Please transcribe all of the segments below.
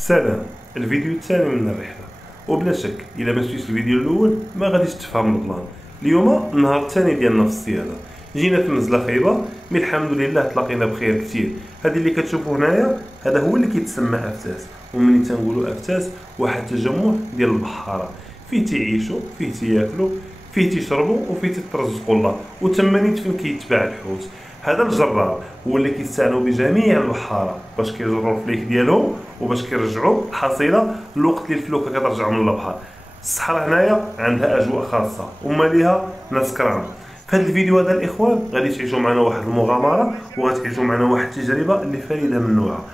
سلام. الفيديو الثاني من الرحله، وبلا شك الا ما شفتيش الفيديو الاول ما غاديش تفهم البلان. اليوم النهار الثاني ديالنا في الصياده، جينا في منزله خايبه مي الحمد لله تلاقينا بخير كثير. هذه اللي كتشوفوا هنايا هذا هو اللي كيتسمى افتاس، ومنين تنقولوا افتاس واحد التجمع ديال البحاره فيه تيعيشوا فيه تياكلوا فيه تيشربوا وفيه تترزقوا الله، وتمانيت فين كيتباع الحوت. هذا الجرار هو اللي كيستعنوا بجميع البحاره باش كيجروا الفليك ديالهم وباش كيرجعوا الحصيله الوقت اللي الفلوكه كترجع من البحر. الصحراء هنايا عندها اجواء خاصه وما ليها ناس كرام. في هذا الفيديو هذا الاخوان غادي تعيشوا معنا واحد المغامره وغتعيشوا معنا واحد التجربه اللي فريده من نوعها.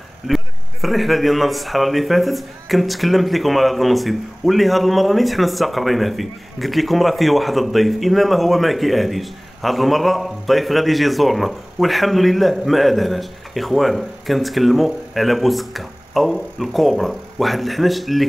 في الرحله ديالنا للصحراء اللي فاتت كنت تكلمت لكم على هذا النصيب واللي هذه المره نيت حنا استقرينا فيه. قلت لكم راه فيه واحد الضيف انما هو ما كيأذيش. هذه المره الضيف غادي يجي يزورنا والحمد لله ما اذاناش. اخوان كنتكلموا على بوسكه او الكوبرا، واحد الحنش اللي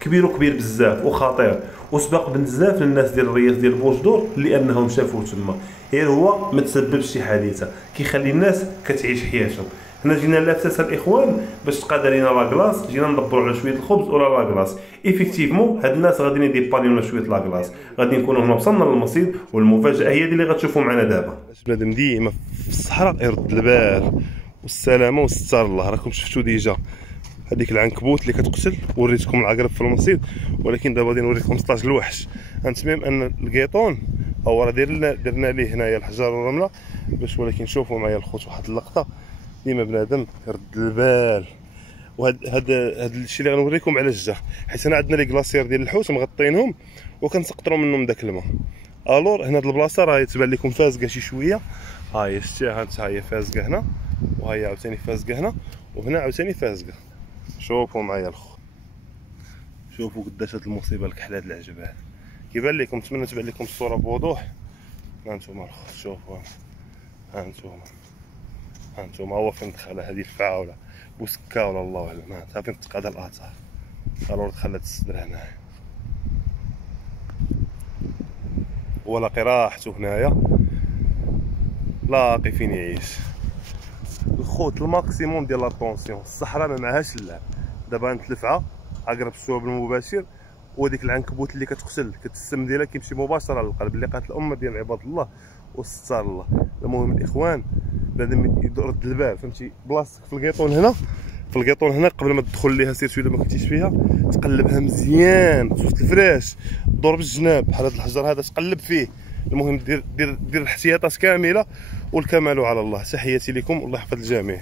كبير وكبير بزاف وخطير، وسبق بزاف الناس ديال الرياض ديال بوشدور لانهم شافوه تما. غير هو ما تسببش شي حادثه كيخلي الناس كتعيش حياتهم. حنا جينا لافتاس الاخوان باش تقاد علينا لاكلاص، جينا ندبروا على شويه الخبز ولا لاكلاص. ايفيكتيفمون هاد الناس غاديين يديبانيونا شويه لاكلاص، غادي نكونوا هنا وصلنا للمصيد، والمفاجاه هي اللي غتشوفوا معنا دابا. بنادم ديما في الصحراء يرد البال والسلامه وستار الله. راكم شفتوا ديجا هذيك العنكبوت اللي كتقتل، وريتكم العقرب في المصيد، ولكن دابا غادي نوريكم 16 الوحش. غنتمم ان القيطون او راه درنا ليه هنايا الحجر والرمله باش، ولكن شوفوا معايا الخوت واحد اللقطه ديما بنادم يرد البال. وهذا الشيء اللي غنوريكم على الجه، حيت هنا عندنا لي كلاصير ديال الحوت مغطينهم وكنسقطروا منهم داك الماء. الور هنا هاد البلاصه راه تبان لكم فازقه شي شويه. ها هي شتيها انت، ها هي فازقه هنا وها هي عاوتاني فازقه هنا وهنا عاوتاني فازقه. شوفوا معايا الخو، شوفوا قداش هاد المصيبه الكحله هاد العجبات. كيبان لكم، نتمنى تبان لكم الصوره بوضوح. ها انتم الخو شوفوا، ها انتم هو فين دخل هذه الفعاوله بوسكه ولا الله اعلم. ها فين تقاد الاثار. الور دخلت الصدر هنايا ولاقي راحته هنايا، لاقي فين يعيش. الخوت الماكسيموم ديال لاتونسيون، الصحراء ما معهاش اللعب. دابا نتلفعه اقرب السبب المباشر، وديك العنكبوت اللي كتقتل السم ديالها كيمشي مباشره للقلب اللي قاتل الامه ديال عباد الله وستار الله. المهم الاخوان لازم يرد البال، فهمتي؟ بلاصتك في القيطون هنا، في القيطون هنا قبل ما تدخل ليها سيرتو الا ما كنتيش فيها تقلبها مزيان، شفت الفراش دور بالجناب بحال هذا الحجر هذا تقلب فيه. المهم دير الاحتياطات كامله، والكمال على الله. تحياتي لكم والله يحفظ الجميع.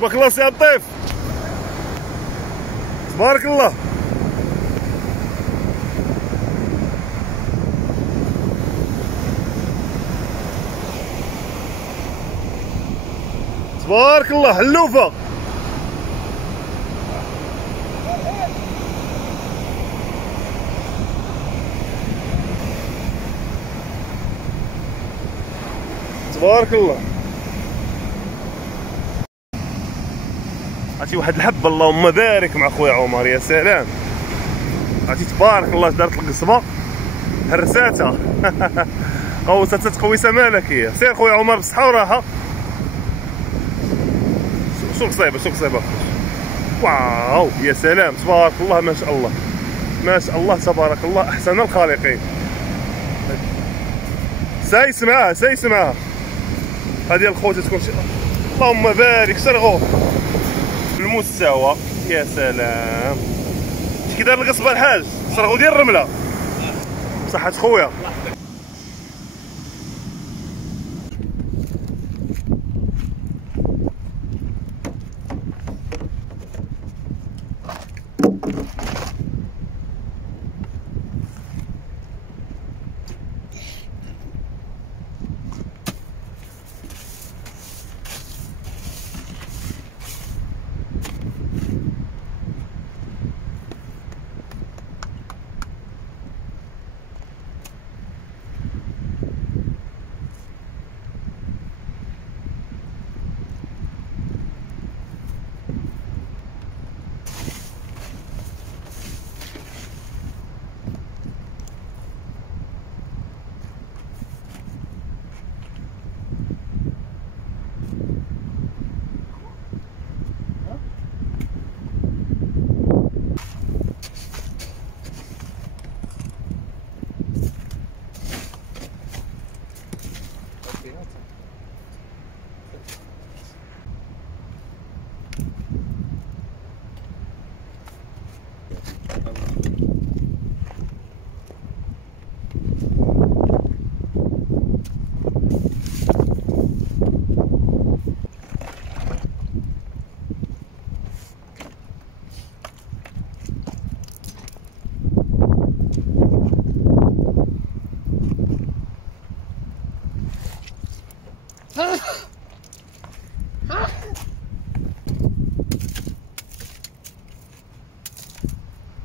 تبارك الله سي الطيف، تبارك الله. تبارك الله حلوفه. تبارك الله. عرفتي واحد الحبه اللهم بارك مع خويا عمر، يا سلام. عرفتي تبارك الله دارت القصبه هرساتها قوسات تقويسه ملكيه. سير خويا عمر بالصحه وراحه. شو قصيبه واو يا سلام تبارك الله ما شاء الله ما شاء الله تبارك الله احسن الخالقين. سايس معاه هذه الخوت تكون اللهم بارك سرغو المستوى. يا سلام كي دار القصبه الحاج سرغو ديال الرمله. بصحة خويا.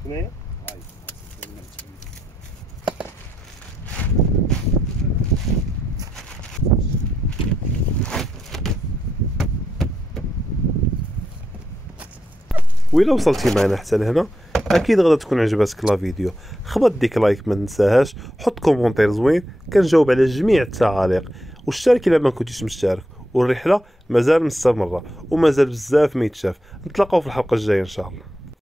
هنايا وإلا وصلتي معنا حتى لهنا اكيد غادا تكون عجبتك لا فيديو. خبط ديك لايك ما تنساهاش، حط كومونتير زوين كنجاوب على جميع التعاليق، واشترك الا ما كنتيش مشترك. والرحله مازال مستمره ومازال بزاف ما يتشاف. نتلاقاو في الحلقه الجايه ان شاء الله.